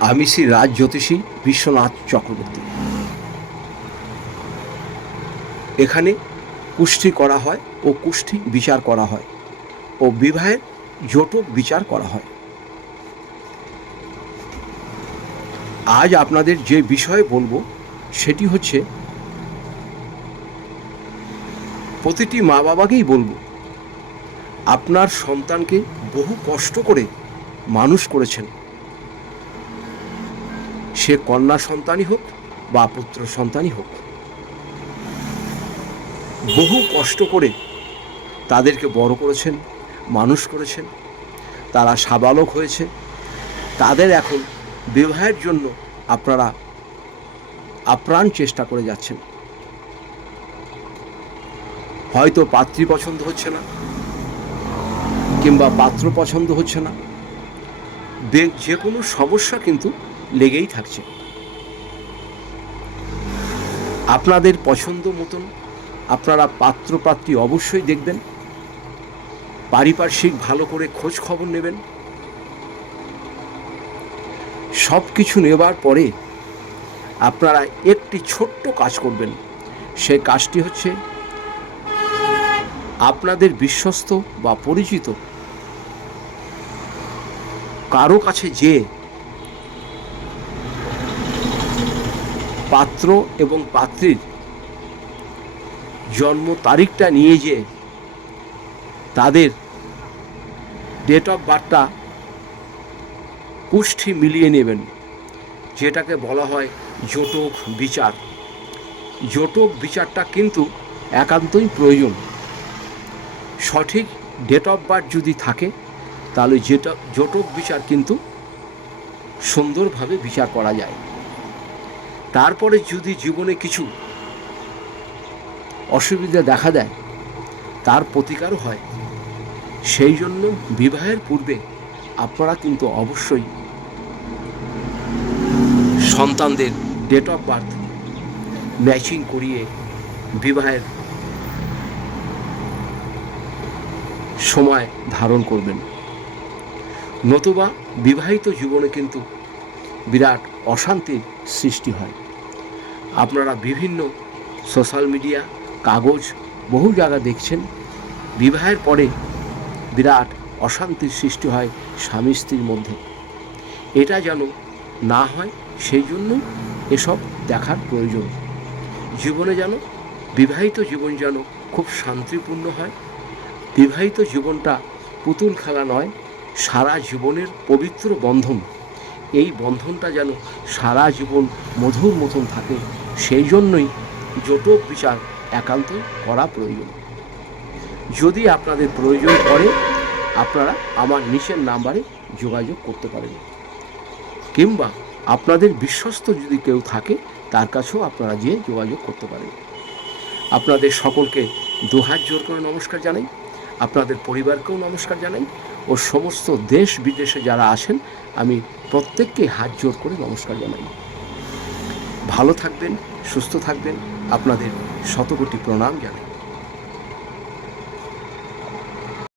আমি শ্রী রাজ জ্যোতিষী বিশ্বনাথ চক্রবর্তী। এখানে কুষ্ঠি করা হয় ও কুষ্ঠি বিচার করা হয় ও বিবাহের জটক বিচার করা হয়। আজ আপনাদের যে বিষয়ে বলবো সেটি হচ্ছে, প্রতিটি মা বাবাকেই বলবো, আপনার সন্তানকে বহু কষ্ট করে মানুষ করেছেন, সে কন্যা সন্তানই হোক বা পুত্র সন্তানই হোক। বহু কষ্ট করে তাদেরকে বড় করেছেন, মানুষ করেছেন, তারা সাবালক হয়েছে। তাদের এখন বিবাহের জন্য আপনারা আপ্রাণ চেষ্টা করে যাচ্ছেন। হয়তো পাত্রী পছন্দ হচ্ছে না, কিংবা পাত্র পছন্দ হচ্ছে না, যে কোনো সমস্যা কিন্তু লেগেই থাকছে। আপনাদের পছন্দ মতন আপনারা পাত্র পাত্রী অবশ্যই দেখবেন, পারিপার্শ্বিক ভালো করে খোঁজ খবর নেবেন। সব কিছু নেবার পরে আপনারা একটি ছোট্ট কাজ করবেন। সেই কাজটি হচ্ছে, আপনাদের বিশ্বস্ত বা পরিচিত কারো কাছে যেয়ে পাত্র এবং পাত্রীর জন্ম তারিখটা নিয়ে যেয়ে তাদের ডেট অফ বার্থটা কুষ্ঠি মিলিয়ে নেবেন, যেটাকে বলা হয় জটক বিচার। জটক বিচারটা কিন্তু একান্তই প্রয়োজন। সঠিক ডেট অফ বার্থ যদি থাকে তাহলে জটক বিচার কিন্তু সুন্দরভাবে বিচার করা যায়। তারপরে যদি জীবনে কিছু অসুবিধা দেখা দেয়, তার প্রতিকারও হয়। সেই জন্য বিবাহের পূর্বে আপনারা কিন্তু অবশ্যই সন্তানদের ডেট অফ বার্থ ম্যাচিং করিয়ে বিবাহের সময় ধারণ করবেন, নতুবা বিবাহিত জীবনে কিন্তু বিরাট অশান্তির সৃষ্টি হয়। আপনারা বিভিন্ন সোশ্যাল মিডিয়া, কাগজ, বহু জায়গা দেখছেন, বিবাহের পরে বিরাট অশান্তির সৃষ্টি হয় স্বামী স্ত্রীর মধ্যে। এটা যেন না হয়, সেই জন্য এসব দেখার প্রয়োজন। জীবনে যেন বিবাহিত জীবন যেন খুব শান্তিপূর্ণ হয়। বিবাহিত জীবনটা পুতুল খেলা নয়, সারা জীবনের পবিত্র বন্ধন। এই বন্ধনটা যেন সারা জীবন মধুর মতন থাকে, সেই জন্যই জটক বিচার একান্তই করা প্রয়োজন। যদি আপনাদের প্রয়োজন পড়ে, আপনারা আমার নিচের নাম্বারে যোগাযোগ করতে পারেন, কিংবা আপনাদের বিশ্বস্ত যদি কেউ থাকে তার কাছেও আপনারা যেয়ে যোগাযোগ করতে পারেন। আপনাদের সকলকে দুহাত জোর করে নমস্কার জানাই, আপনাদের পরিবারকেও নমস্কার জানাই, ও সমস্ত দেশ বিদেশে যারা আছেন আমি প্রত্যেককে হাত জোর করে নমস্কার জানাই। ভালো থাকবেন, সুস্থ থাকবেন, আপনাদের শতকোটি প্রণাম জানাই।